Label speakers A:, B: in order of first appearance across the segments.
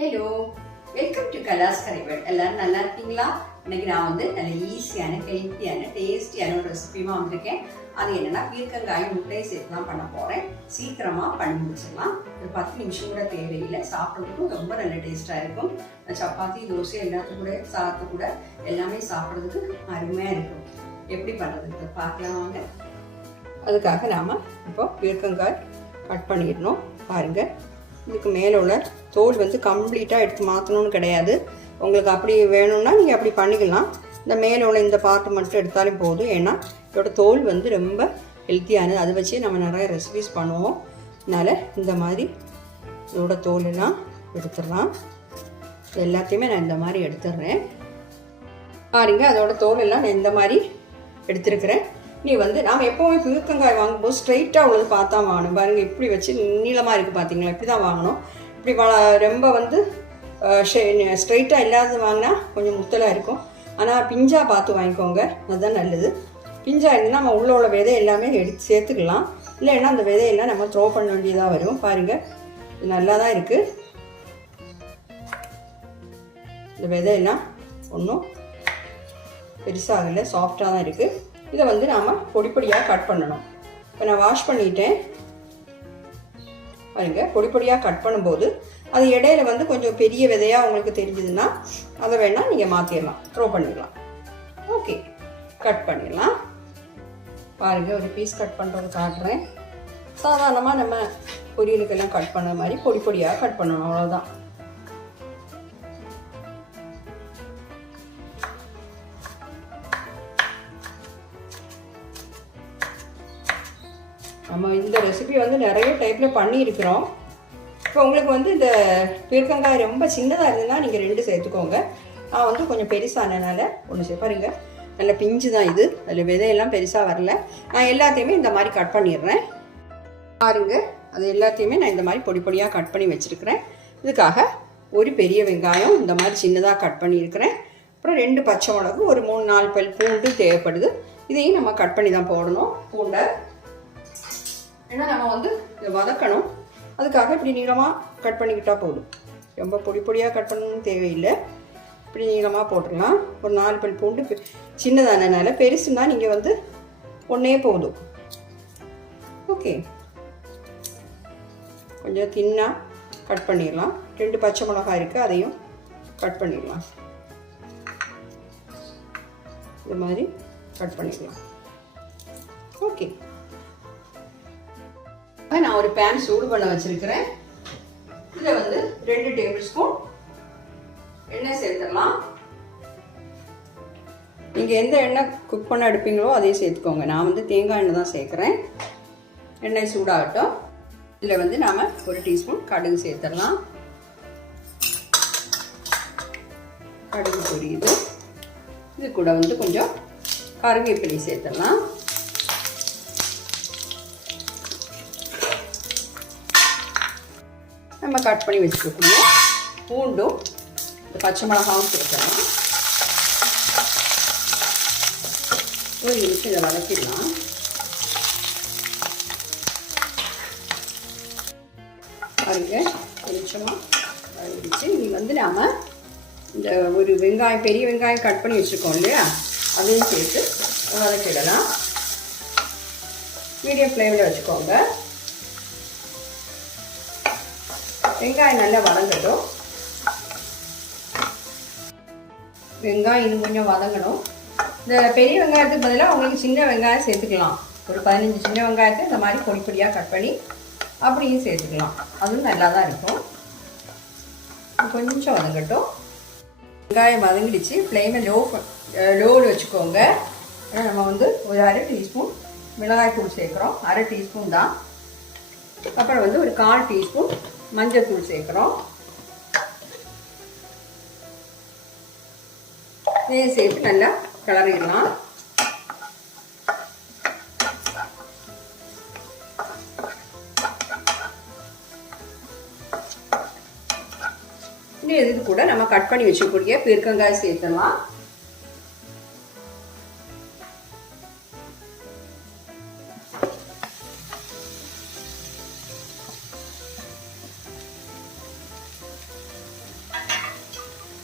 A: Hello welcome to கலாஸ் கரைவேட் எல்லாரும் நல்லா இருக்கீங்களா? இன்னைக்கு நான் வந்து நல்ல ஈஸியான ஹெல்த்தியான டேஸ்டியான ஒரு ரெசிபியுமா வந்திருக்கேன். அது என்னன்னா பீர்க்கங்காயும் முட்டையை சேர்த்து தான் பண்ண போறேன். சீக்கிரமா பண்ணி முடிச்சிடலாம். ஒரு பத்து நிமிஷம் கூட தேவையில்லை. சாப்பிட்றதுக்கும் ரொம்ப நல்ல டேஸ்டா இருக்கும். சப்பாத்தி தோசை எல்லாத்துக்கும் கூட சாத்து கூட எல்லாமே சாப்பிட்றதுக்கு அருமையா இருக்கும். எப்படி பண்றதுக்கு பார்க்கலாம் வாங்க. அதுக்காக நாம இப்போ பீர்க்கங்காய் கட் பண்ணிடணும். பாருங்க. இதுக்கு மேலே உள்ள தோல் வந்து கம்ப்ளீட்டாக எடுத்து மாற்றணும்னு கிடையாது. உங்களுக்கு அப்படி வேணும்னா நீங்கள் அப்படி பண்ணிக்கலாம். இந்த மேலே உள்ள இந்த பார்ட் மட்டும் எடுத்தாலும் போதும். ஏன்னா இதோட தோல் வந்து ரொம்ப ஹெல்த்தியானது அதை வச்சு நம்ம நிறைய ரெசிபிஸ் பண்ணுவோம். அதனால் இந்த மாதிரி இதோட தோல் எல்லாம் எடுத்துடலாம் எல்லாத்தையுமே நான் இந்த மாதிரி எடுத்துடுறேன். பாருங்க அதோட தோல் எல்லாம் நான் இந்த மாதிரி எடுத்திருக்கிறேன். நீ வந்து நாம் எப்போவுமே பீர்க்கங்காய் வாங்கும்போது ஸ்ட்ரைட்டாக உள்ளது பார்த்தா வாங்கணும். பாருங்கள் இப்படி வச்சு நீளமாக இருக்குது பார்த்தீங்களா இப்படி தான் வாங்கணும். இப்படி வ- ரொம்ப வந்து ஸ்ட்ரைட்டாக இல்லாதது வாங்கினா கொஞ்சம் முத்தலாக இருக்கும். ஆனால் பிஞ்சா பார்த்து வாங்கிக்கோங்க. அதுதான் நல்லது. பிஞ்சா இருந்தால் நம்ம உள்ள உள்ள விதை எல்லாமே எடுத்து சேர்த்துக்கலாம். இல்லைன்னா அந்த விதையெல்லாம் நம்ம த்ரோ பண்ண வேண்டியதாக வரும். பாருங்கள் இது நல்லா தான் இருக்குது இந்த விதையெல்லாம் ஒன்றும் பெருசாகலை சாஃப்டாக தான் இருக்குது இதை வந்து நாம் பொடி பொடியாக கட் பண்ணணும். இப்போ நான் வாஷ் பண்ணிட்டேன். பாருங்க பொடி பொடியாக கட் பண்ணும்போது அது இடையில வந்து கொஞ்சம் பெரிய விதையாக உங்களுக்கு தெரிஞ்சதுன்னா அதை வேணால் நீங்கள் மாற்றிடலாம் த்ரோ பண்ணிடலாம் ஓகே கட் பண்ணிடலாம். பாருங்க ஒரு பீஸ் கட் பண்ணுறது காட்டுறேன். சாதாரணமாக நம்ம பொரியலுக்கெல்லாம் கட் பண்ண மாதிரி பொடி பொடியாக கட் பண்ணணும் அவ்வளோதான் நம்ம இந்த ரெசிபி வந்து நிறைய டைப்பில் பண்ணியிருக்கிறோம். இப்போ உங்களுக்கு வந்து இந்த பீர்க்கங்காய் ரொம்ப சின்னதாக இருந்ததுன்னா நீங்கள் ரெண்டு சேர்த்துக்கோங்க. நான் வந்து கொஞ்சம் பெருசானனால ஒன்று சே பாருங்க. நல்ல பிஞ்சு தான் இது. அதில் விதையெல்லாம் பெருசாக வரல. நான் எல்லாத்தையுமே இந்த மாதிரி கட் பண்ணிடுறேன். பாருங்க. அது எல்லாத்தையுமே நான் இந்த மாதிரி பொடி பொடியாக கட் பண்ணி வச்சுருக்கிறேன். இதுக்காக ஒரு பெரிய வெங்காயம் இந்த மாதிரி சின்னதாக கட் பண்ணியிருக்கிறேன். அப்புறம் ரெண்டு பச்சை மிளகு ஒரு மூணு நாலு பல் பூண்டு தேவைப்படுது. இதையும் நம்ம கட் பண்ணி தான் போடணும். பூண்டை ஏன்னா நம்ம வந்து இதை வதக்கணும். அதுக்காக இப்படி நீளமாக கட் பண்ணிக்கிட்டால் போதும். ரொம்ப பொடி பொடியாக கட் பண்ணணும்னு தேவையில்லை. இப்படி நீளமாக போட்டுடலாம். ஒரு நாலு பல் பூண்டு சின்னதானனால பெருசுன்னா நீங்கள் வந்து ஒன்றே போதும். ஓகே. கொஞ்சம் தின்னாக கட் பண்ணிடலாம். ரெண்டு பச்சை மிளகாய் இருக்குது அதையும் கட் பண்ணிடலாம். இது மாதிரி கட் பண்ணிடலாம். ஓகே. இப்போ நான் ஒரு பேன் சூடு பண்ண வச்சிருக்கிறேன். இதில் வந்து ரெண்டு டேபிள் ஸ்பூன் எண்ணெய் சேர்த்துடலாம். நீங்கள் எந்த எண்ணெய் குக் பண்ண எடுப்பீங்களோ அதையும் சேர்த்துக்கோங்க. நான் வந்து தேங்காய் எண்ணெய் தான் சேர்க்குறேன். எண்ணெய் சூடாகட்டும். இதில் வந்து நாம் ஒரு டீஸ்பூன் கடுகு சேர்த்துடலாம். கடுகு பொரியுது. இது கூட வந்து கொஞ்சம் கருவேப்பிலை சேர்த்துடலாம். நம்ம கட் பண்ணி வச்சுக்கக்கூடிய பூண்டும் இந்த பச்சை மிளகாவும் சேர்க்கலாம். ஒரு நிமிஷம் இதை வதக்கிடலாம். பாருங்க கொஞ்சமாக நிமிஷமாக இனி வந்து நாம் இந்த ஒரு வெங்காயம் பெரிய வெங்காயம் கட் பண்ணி வச்சுருக்கோம் இல்லையா? அதையும் சேர்த்து வதக்கிடலாம். மீடியம் ஃப்ளேமில் வச்சுக்கோங்க. வெங்காயம் நல்லா வதங்கட்டும். வெங்காயம் இன்னும் கொஞ்சம் வதங்கணும். இந்த பெரிய வெங்காயத்துக்கு பதிலாக உங்களுக்கு சின்ன வெங்காயம் சேர்த்துக்கலாம். ஒரு பதினஞ்சு சின்ன வெங்காயத்தை இந்த மாதிரி பொடி பொடியாக கட் பண்ணி அப்படியும் சேர்த்துக்கலாம். அதுவும் நல்லா தான் இருக்கும். கொஞ்சம் வதங்கட்டும். வெங்காயம் வதங்கிடுச்சு. ஃப்ளேமை லோ லோவில் வச்சுக்கோங்க. நம்ம வந்து ஒரு அரை டீஸ்பூன் மிளகாய் தூள் சேர்க்குறோம். அரை டீஸ்பூன் தான். அப்புறம் வந்து ஒரு கால் டீஸ்பூன் மஞ்சத்தூள் சேர்க்குறோம். இதையும் சேர்த்து நல்லா கிளறிடலாம். இன்னும் இது கூட நம்ம கட் பண்ணி வச்சுக்கூடிய பீர்க்கங்காய் சேர்த்துடலாம்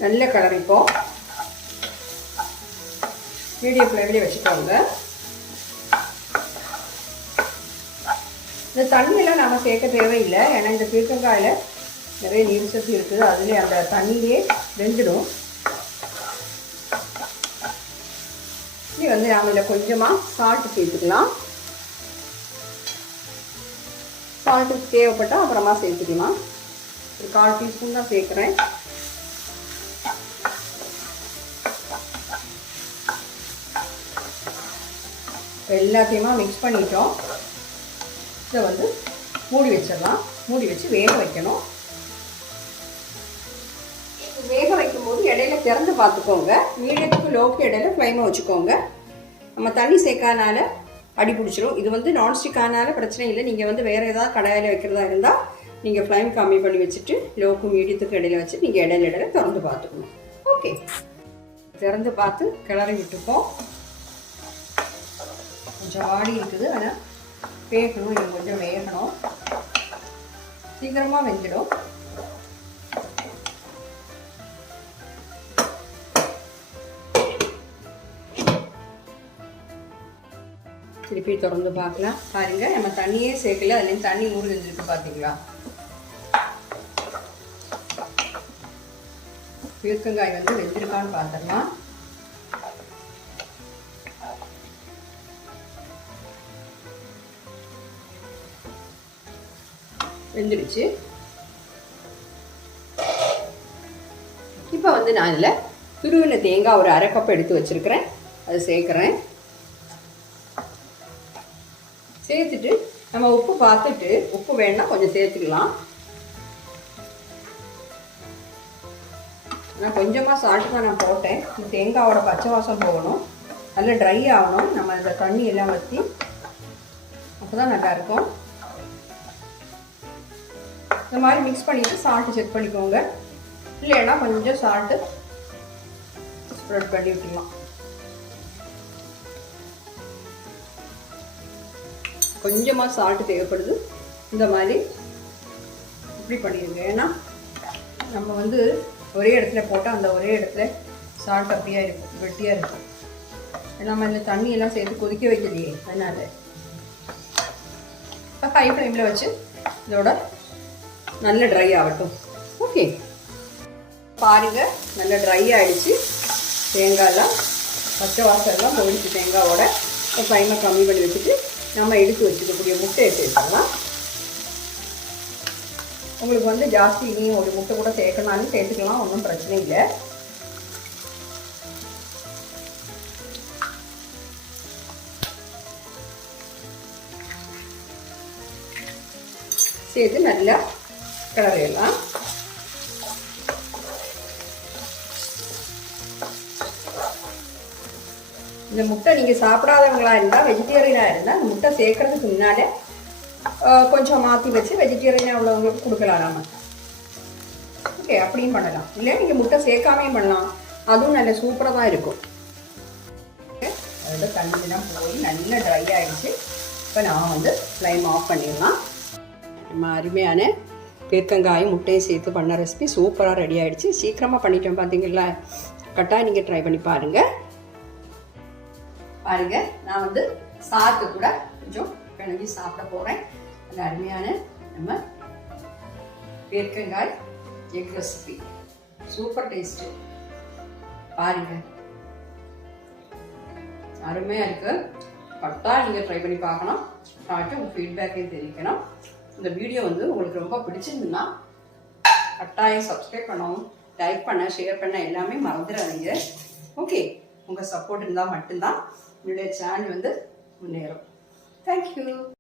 A: நல்ல கலரிப்போம் மீடியம் ஃப்ளேம்லேயே வச்சுக்கோங்க. இந்த தண்ணியெல்லாம் நம்ம சேர்க்க தேவையில்லை. ஏன்னா இந்த பீர்க்கங்காயில் நிறைய நீர் சத்து இருக்குது. அதுலேயே அந்த தண்ணியே வெந்துடும். இனி வந்து நாம் இதில் கொஞ்சமாக சால்ட்டு சேர்த்துக்கலாம். சால்ட்டு தேவைப்பட்டால் அப்புறமா சேர்த்துக்கலாம். ஒரு கால் டீஸ்பூன் தான் சேர்க்குறேன். எல்லாத்தையுமா மிக்ஸ் பண்ணிட்டோம். இதை வந்து மூடி வச்சிடலாம். மூடி வச்சு வேக வைக்கணும். வேக வைக்கும்போது இடையில திறந்து பார்த்துக்கோங்க. மீடியத்துக்கு லோக்கு இடையில ஃப்ளைமை வச்சுக்கோங்க. நம்ம தண்ணி சேர்க்காதனால அடி பிடிச்சிரும். இது வந்து நான்ஸ்டிக் ஆனால பிரச்சனை இல்லை. நீங்கள் வந்து வேறு ஏதாவது கடாயில் வைக்கிறதா இருந்தால் நீங்கள் ஃப்ளைம் கம்மி பண்ணி வச்சுட்டு லோக்கு மீடியத்துக்கு இடையில வச்சு நீங்கள் இடையில இடையில திறந்து பார்த்துக்கணும். ஓகே திறந்து பார்த்து கிளறி விட்டுப்போம். கொஞ்சம் ஆடி இருக்குது. ஆனால் வேகணும் இது கொஞ்சம் வேகணும். சீக்கிரமாக வெந்துடும். திருப்பி திறந்து பார்க்கலாம். பாருங்க நம்ம தண்ணியே சேர்க்கல. அதுலேருந்து தண்ணி ஊறி வந்துருக்கு பார்த்தீங்களா பீர்க்கங்காய் வந்து வெந்திருக்கான்னு பார்த்துடலாம் வெந்துடுச்சு. இப்போ வந்து நான் இதில் துருவின தேங்காய் ஒரு அரை கப் எடுத்து வச்சுருக்கிறேன். அது சேர்க்குறேன். சேர்த்துட்டு நம்ம உப்பு பார்த்துட்டு உப்பு வேணால் கொஞ்சம் சேர்த்துக்கலாம். நான் கொஞ்சமாக சால்ட் தான் நான் போட்டேன். இந்த தேங்காவோட பச்சை வாசம் போகணும். நல்லா ட்ரை ஆகணும். நம்ம இந்த தண்ணி எல்லாம் வற்றி அப்போ தான் நல்லாயிருக்கும் இந்த மாதிரி மிக்ஸ் பண்ணிவிட்டு சால்ட்டு செக் பண்ணிக்கோங்க. இல்லைன்னா கொஞ்சம் சால்ட்டு ஸ்ப்ரெட் பண்ணி விட்டுலாம் கொஞ்சமாக சால்ட்டு தேவைப்படுது. இந்த மாதிரி இப்படி பண்ணிடுங்க. ஏன்னா நம்ம வந்து ஒரே இடத்துல போட்டால் அந்த ஒரே இடத்துல சால்ட் அப்படியே இருக்கும் வெட்டியாக இருக்கும். நம்ம இந்த தண்ணியெல்லாம் சேர்த்து கொதிக்க வைக்கலையே அதனால். இப்போ ஹை ஃப்ளேமில் வச்சு இதோட நல்ல ட்ரை ஆகட்டும். ஓகே பாருங்கள் நல்லா ட்ரை ஆகிடுச்சு தேங்காயெல்லாம் பச்சை வாசல்லாம் போயிடுச்சு தேங்காவோட டைமை கம்மி பண்ணி வச்சுட்டு நம்ம எடுத்து வச்சுக்கக்கூடிய முட்டையை சேர்த்துக்கலாம் உங்களுக்கு வந்து ஜாஸ்தி இனியும் ஒரு முட்டை கூட சேர்க்கணாலும் சேர்த்துக்கலாம் ஒன்றும் பிரச்சனை இல்லை. சேர்த்து நல்லா கிளறிடலாம் இந்த முட்டை நீங்கள் சாப்பிடாதவங்களாக இருந்தால் வெஜிடேரியனாக இருந்தால் அந்த முட்டை சேர்க்கறதுக்கு முன்னாலே கொஞ்சம் மாற்றி வச்சு வெஜிடேரியனாக உள்ளவங்களுக்கு கொடுக்கலாம் நம்ம ஓகே அப்படியும் பண்ணலாம். இல்லை நீங்கள் முட்டை சேர்க்காமையும் பண்ணலாம். அதுவும் நல்ல சூப்பராக தான் இருக்கும். அதோட தண்ணிலாம் போய் நல்லா ட்ரை ஆகிடுச்சு இப்போ நான் வந்து ஃப்ளைம் ஆஃப் பண்ணிடலாம். நம்ம அருமையான பீர்க்கங்காயும் முட்டையும் சேர்த்து பண்ண ரெசிபி சூப்பராக ரெடி ஆகிடுச்சு சீக்கிரமாக பண்ணிட்டோம் பார்த்தீங்களா கட்டாயம் நீங்கள் ட்ரை பண்ணி பாருங்கள் பாருங்கள் நான் வந்து சாத்து கூட கொஞ்சம் பிணைஞ்சி சாப்பிட போகிறேன் அந்த அருமையான நம்ம பீர்க்கங்காய் எக் ரெசிபி சூப்பர் டேஸ்ட்டு பாருங்கள் அருமையாக இருக்குது கரெக்டாக நீங்கள் ட்ரை பண்ணி பார்க்கணும் பார்த்து உங்கள் ஃபீட்பேக்கையும் தெரிவிக்கணும். இந்த வீடியோ வந்து உங்களுக்கு ரொம்ப பிடிச்சிருந்துன்னா கட்டாயம் சப்ஸ்கிரைப் பண்ணவும் லைக் பண்ண ஷேர் பண்ண எல்லாமே மறந்துடாதீங்க. ஓகே உங்கள் சப்போர்ட் இருந்தால் மட்டும்தான் என்னுடைய சேனல் வந்து முன்னேறும். தேங்க்யூ